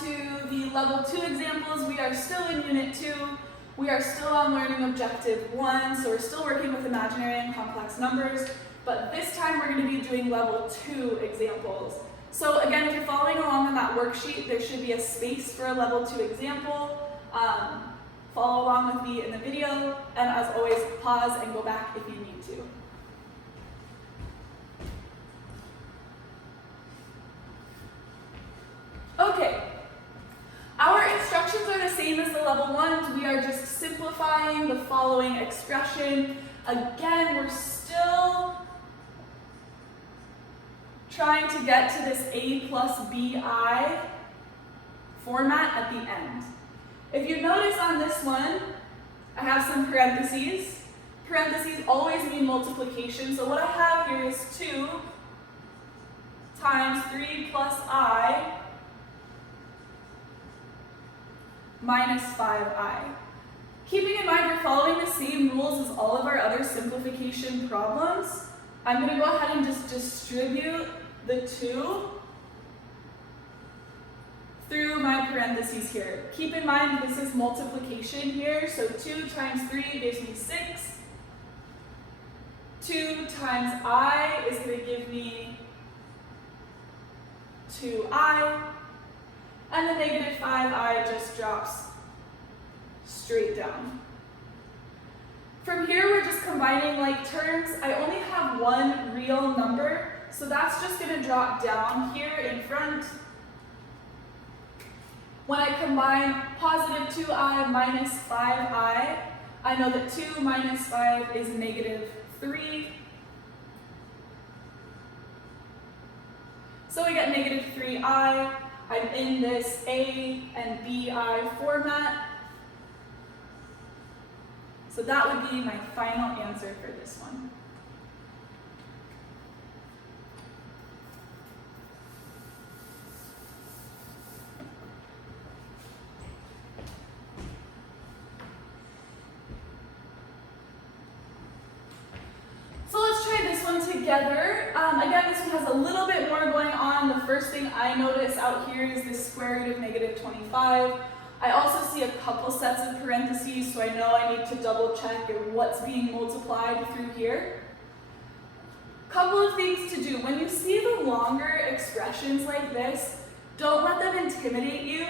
to the level 2 examples. We are still in unit 2. We are still on learning objective 1, so we're still working with imaginary and complex numbers, but this time we're going to be doing level 2 examples. So again, if you're following along on that worksheet, there should be a space for a level 2 example. Follow along with me in the video, and as always, pause and go back if you need to. Okay, our instructions are the same as the level 1s. We are just simplifying the following expression. Again, we're still trying to get to this a plus bi format at the end. If you notice on this one, I have some parentheses. Parentheses always mean multiplication, so what I have here is 2 times 3 plus I minus 5i. Keeping in mind we're following the same rules as all of our other simplification problems, I'm going to go ahead and just distribute the 2 through my parentheses here. Keep in mind this is multiplication here, so 2 times 3 gives me 6. 2 times I is going to give me 2i. And the negative 5i just drops straight down. From here, we're just combining like terms. I only have one real number, so that's just going to drop down here in front. When I combine positive 2i minus 5i, I know that 2 minus 5 is negative 3. So we get negative 3i. I'm in this A and BI format. So that would be my final answer for this one. So let's try this one together. Again, this one has a little bit more going on. The first thing I notice out here is this square root of negative 25. I also see a couple sets of parentheses, so I know I need to double check what's being multiplied through here. Couple of things to do. When you see the longer expressions like this, don't let them intimidate you.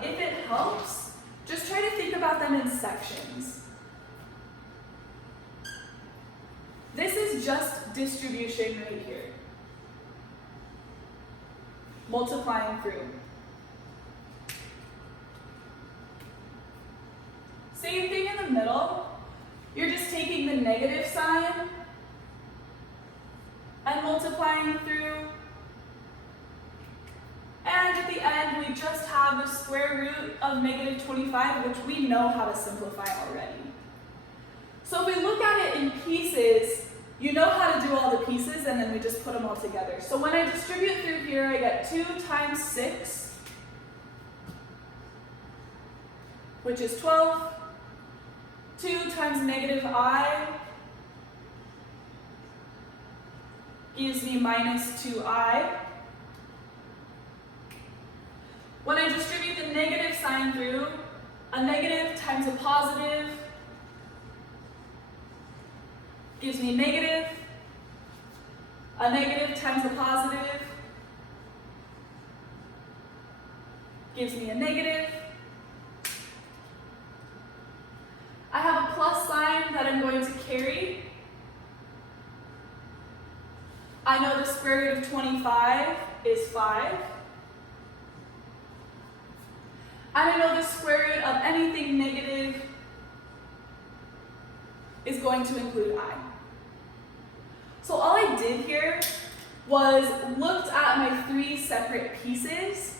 If it helps, just try to think about them in sections. This is just distribution right here. Multiplying through. Same thing in the middle. You're just taking the negative sign and multiplying through. And at the end, we just have the square root of negative 25, which we know how to simplify already. So if we look at it in pieces, you know how to do all the pieces, and then we just put them all together. So when I distribute through here, I get 2 times 6, which is 12. 2 times negative I gives me minus 2i. When I distribute the negative sign through, a negative times a positive gives me negative. A negative times a positive gives me a negative. I have a plus sign that I'm going to carry. I know the square root of 25 is 5. And I know the square root of anything negative is going to include I. So all I did here was looked at my 3 separate pieces,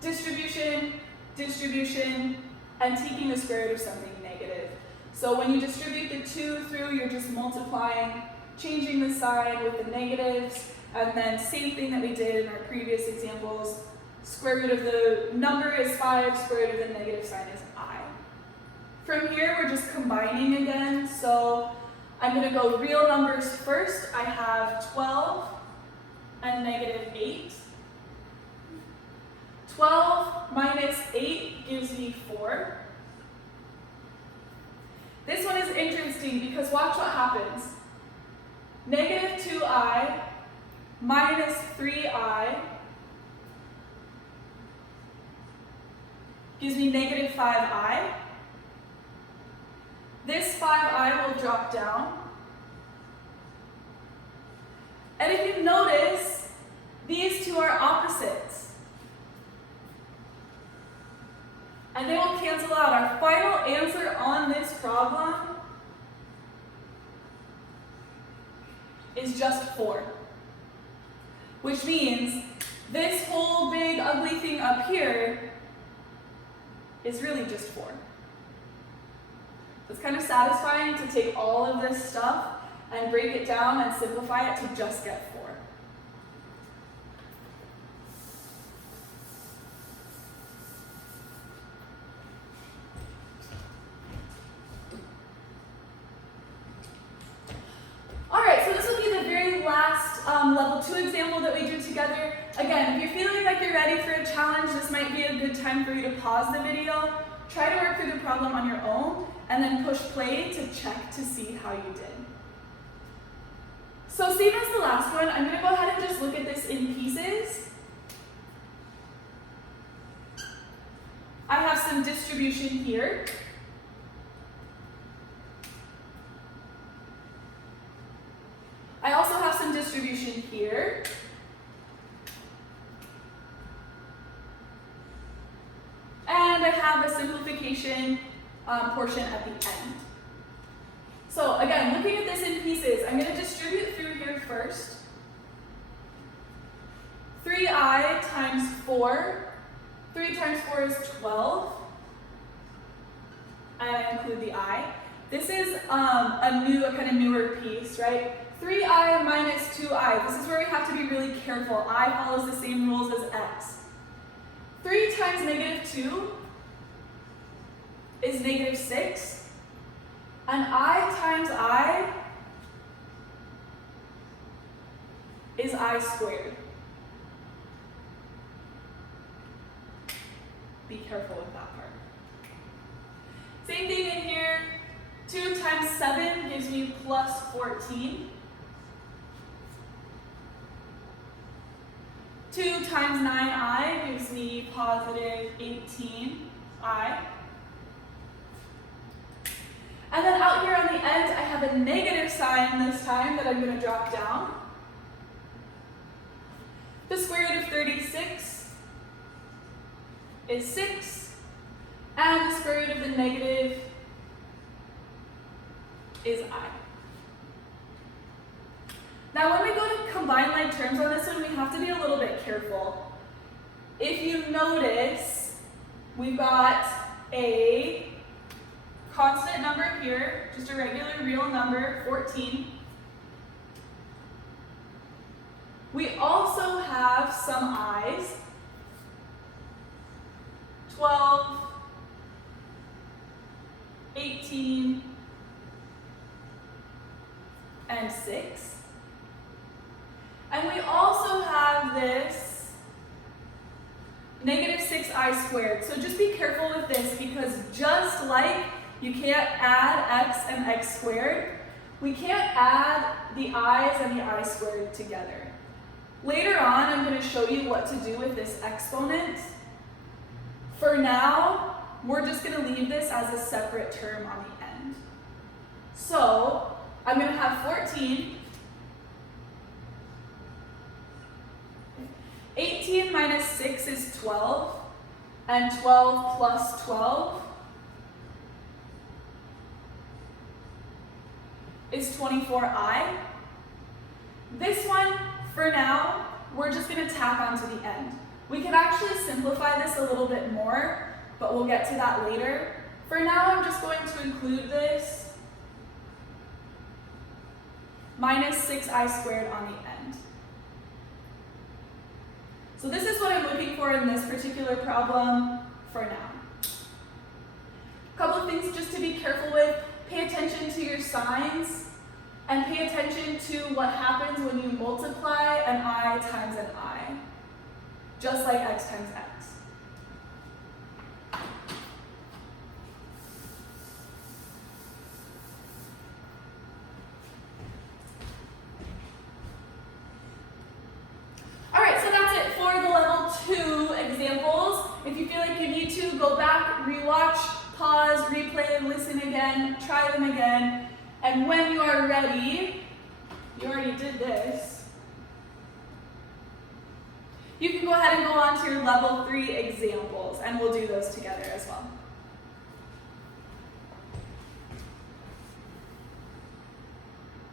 distribution, distribution, and taking the square root of something negative. So when you distribute the 2 through, you're just multiplying, changing the sign with the negatives, and then same thing that we did in our previous examples. Square root of the number is 5, square root of the negative sign is I. From here, we're just combining again. So I'm going to go real numbers first. I have 12 and negative 8. 12 minus 8 gives me 4. This one is interesting because watch what happens. Negative 2i minus 3i gives me negative 5i. This 5i will drop down. And if you notice, these two are opposites. And they will cancel out. Our final answer on this problem is just 4. Which means this whole big ugly thing up here is really just 4. It's kind of satisfying to take all of this stuff and break it down and simplify it to just get 4. Alright, so this will be the very last level 2 example that we do together. Again, if you're feeling like you're ready for a challenge, this might be a good time for you to pause the video, try to work through the problem on your own, and then push play to check to see how you did. So same as the last one, I'm going to go ahead and just look at this in pieces. I have some distribution here. I also have some distribution here. And I have a simplification portion at the end. So again, looking at this in pieces, I'm going to distribute through here first. 3i times 4. 3 times 4 is 12. And I include the I. This is a kind of newer piece, right? 3i minus 2i. This is where we have to be really careful. I follows the same rules as x. 3 times negative 2 is negative 6. And I times I is I squared. Be careful with that part. Same thing in here. 2 times 7 gives me plus 14. 2 times 9i gives me positive 18i. And then out here on the end, I have a negative sign this time that I'm going to drop down. The square root of 36 is 6. And the square root of the negative is I. Now when we go to combine like terms on this one, we have to be a little bit careful. If you notice, we've got a constant number here, just a regular real number, 14. We also have some i's, 12, 18, and 6. And we also have this negative 6i squared. So just be careful with this because just like you can't add x and x squared, we can't add the i's and the I squared together. Later on, I'm going to show you what to do with this exponent. For now, we're just going to leave this as a separate term on the end. So I'm going to have 14. 18 minus 6 is 12, and 12 plus 12 is 24i. This one, for now, we're just going to tack onto the end. We can actually simplify this a little bit more, but we'll get to that later. For now, I'm just going to include this minus 6i squared on the end. So this is what I'm looking for in this particular problem for now. A couple of things just to be careful with. Pay attention to your signs and pay attention to what happens when you multiply an I times an I, just like x times x. if you feel like you need to, go back, rewatch, pause, replay, listen again, try them again. And when you are ready, you already did this, you can go ahead and go on to your level 3 examples, and we'll do those together as well.